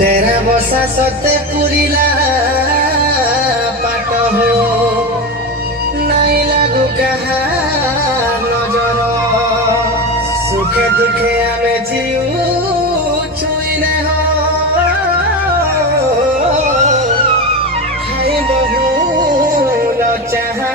तेरा बसा सते पुरिला पाट हो नहीं लागू कहा नजर सुखे दुखे आमे जीऊ छुईने हो खाई बहु न चाहा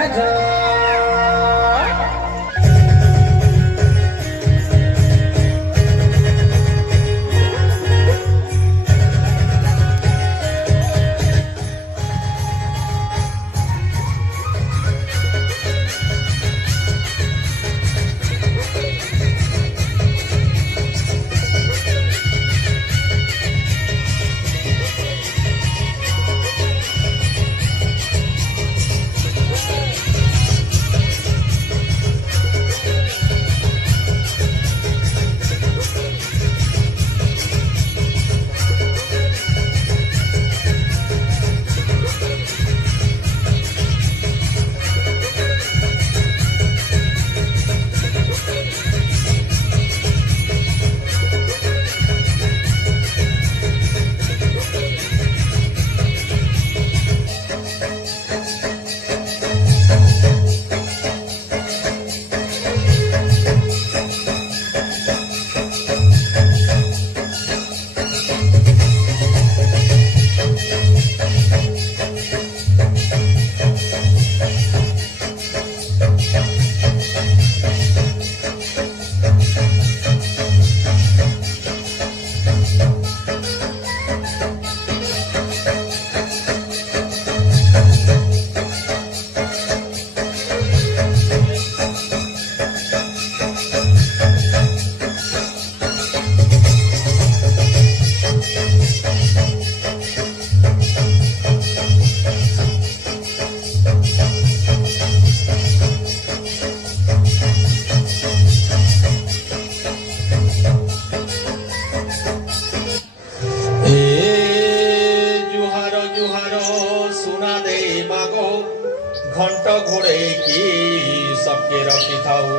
घंट घोड़े की सबके रखी थाऊ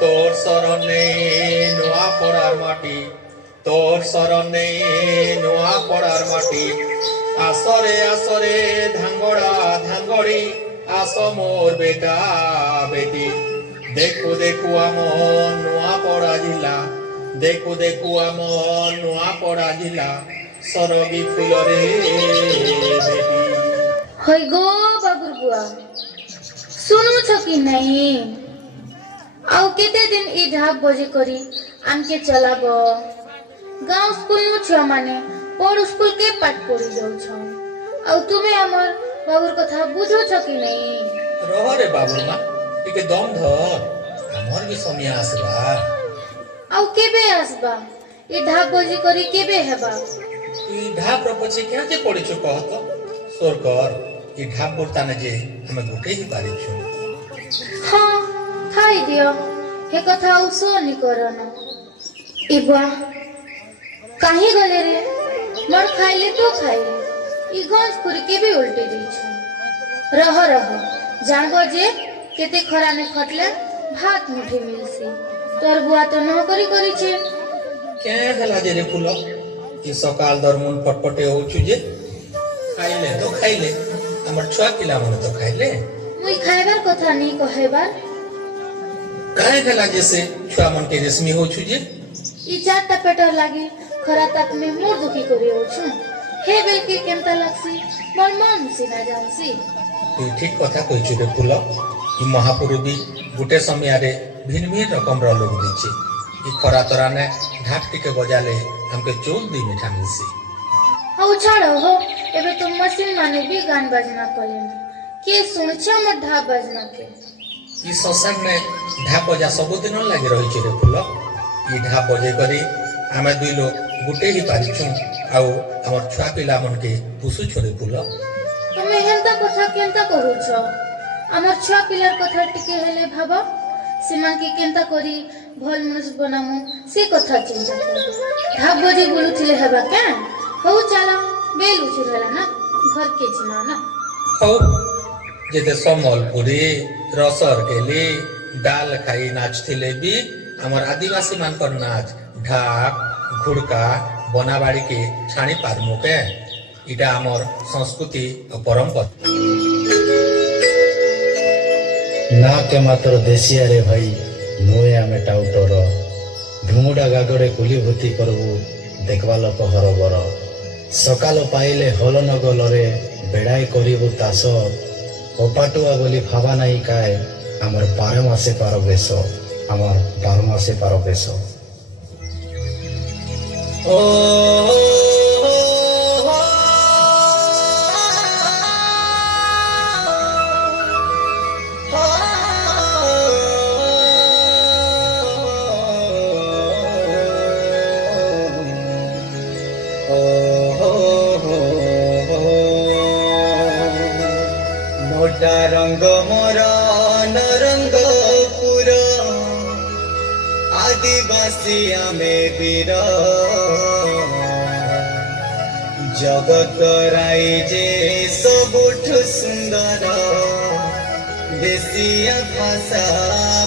तोर शरणे नुआ पड़ार माटी तोर शरणे नुआ पड़ार माटी आसरे आसरे धांगड़ा धांगड़ी आस मोर बेटा बेटी देखु देखु आम नुआ पड़ा जिला देखु देखु आम नुआ पड़ा जिला सरगी फूल रे बेटी हई गो बाबुर बुआ सुनु छ कि नहीं आउ केते दिन ई ढाब बजे करी आनके चलाब गांव स्कूल नु छ माने पढ़ स्कूल के पाठ पढ़ी जाउ छ आउ तुमे हमर बाबुर कथा बुझो छ कि नहीं रह रे बाबुर मा टिके दम धर हमर भी समय आसबा आउ केबे आसबा ई ढाब बजे करी केबे हेबा ई ढाब रो पछे क्या जे पड़ी छ कहत सोर कर ई ढाब बोलताने जे हमें गुटे ही पारी छु हां खाई दियो हे कथा उसो नि करन ई बुआ काहे गले रे मोर खाइले तो खाइले ई गंज पुरी के भी उल्टे दै छु रह जानबो जे केते खरा ने खटले भात मुठे मिलसी तोर बुआ तो न करी छे के हला जे रे फुलो ई सकाल दरमुन पटपटे होछु जे खाइले तो खाइले हमर छुआ पिला मन तो खाइले मुई खाइबार कथा नहीं कहैबार काहे गला जैसे छुआ मन के रेशमी होछु जे ई चारटा पेटर लागी खरा तक में मोर दुखी करी होछु हे बेल के केमता लागसी मोर मन सिना जानसी तू ठीक कथा कहछु रे फुलो ई महापुरुबी गुटे समय रे भिन्न भिन्न रकम रो लोग दिछि ई खरा तोरा ने ढाक टिके बजाले हमके चोल दी मिठा मिलसी हौ छाड़ो हो एबे तो मशीन माने भी गान बजना कलेन के सुन छ मत ढा बजना के ई सत्संग में ढा बजा सब दिन लागि रही छ रे फुलो ई ढा बजे करी हमें दुई लोग गुटे ही पारी छु आउ हमर छुआ पिला मन के पुसु छोरे फुलो हमें हेंता कथा केंता करू छ हमर छुआ पिलार कथा टिके हेले भाबा सीमा के केंता करी भल मनुष्य बनामु से कथा चिंता कर ढा बजे बोलुथिले हेबा के हौ चला बेल उछिरला ना घर के जिमा ना हौ जेते समलपुरी रसर केली डाल खाई नाचथिले भी हमर आदिवासी मानकर नाच ढाक ঘুড়কা বনাবাড়িকে ছাড়ি পারমু কে এটা আমার সংস্কৃতি ও পরম্পরা না কে মাত্র দেশিয়া রে ভাই নুয়ে আমি টাউটর ধুমুডা গাଗରେ କୁଲି ଭୂତି କରିବୁ ଦେଖବା ଲୋକ ହରବର ସକାଳ ପାଇଲେ ହଲ ନଗଲରେ ବେଡ଼ାଇ କରିବୁ ତାସ ଅପାଟୁଆ ବୋଲି ଭାବା ନାହିଁ କାଏ ଆମର 12 ମାସେ ପାର ବେଶ ଆମର 12 ମାସେ ପାର ବେଶ ও মোটা রঙ্গ মোর নরঙ্গ পুর আদিবাসী আমি বীর জগত রাই যে সবুঠু সুন্দর দেশিয়া ভাষা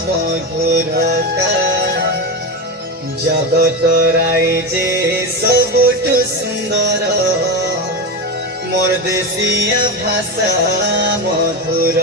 মধুরতা জগত রাই যে সবুঠু সুন্দর মোর দেশিয়া ভাষা মধুর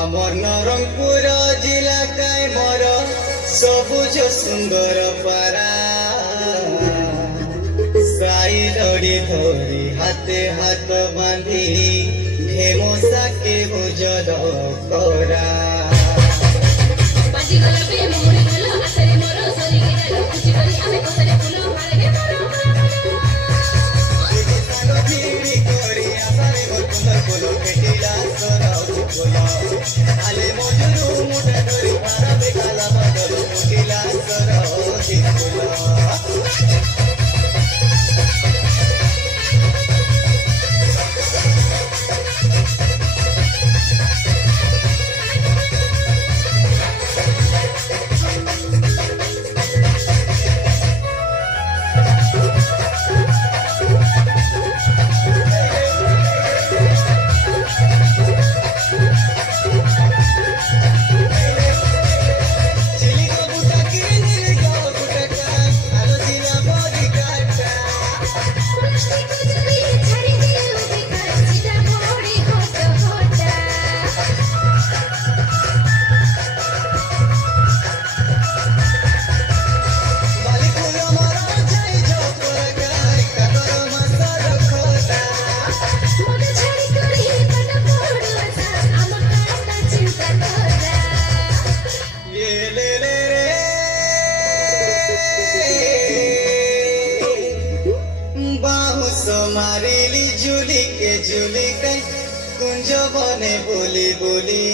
আমার নরঙ্গপুর জিলাকায় মর সবুজ সুন্দর পারা সাই লড়ি ধরি হাতে হাত বাঁধি ঢেমসাকে বুঝল করা আলে মজুরু মুঠা ধরি ভাড়া বেকালা বদল মুটিলা সর বনে বলি বলি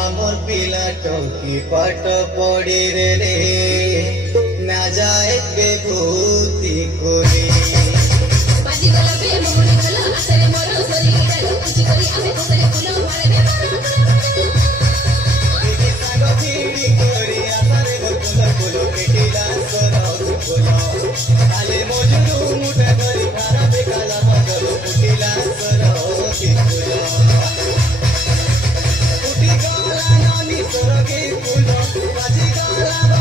আমার পিলা টকি পাঠ পড়ে রে না যায় বেভূতি করে বাজিগলা বে মোহনি গলা আসরে মোর সরি গেল কুচি করি আমি কোসরে ফুল মারে সাগ ভিড়ি করি আসারে ফুল ফুল কেটিলা সরস ফুল আলে মজুরু মুঠে ধরি ভাড়া বেকালা মজুরু কুটিলা সরস ফুল উঠি গলা নানি সরগে ফুল বাজি গলা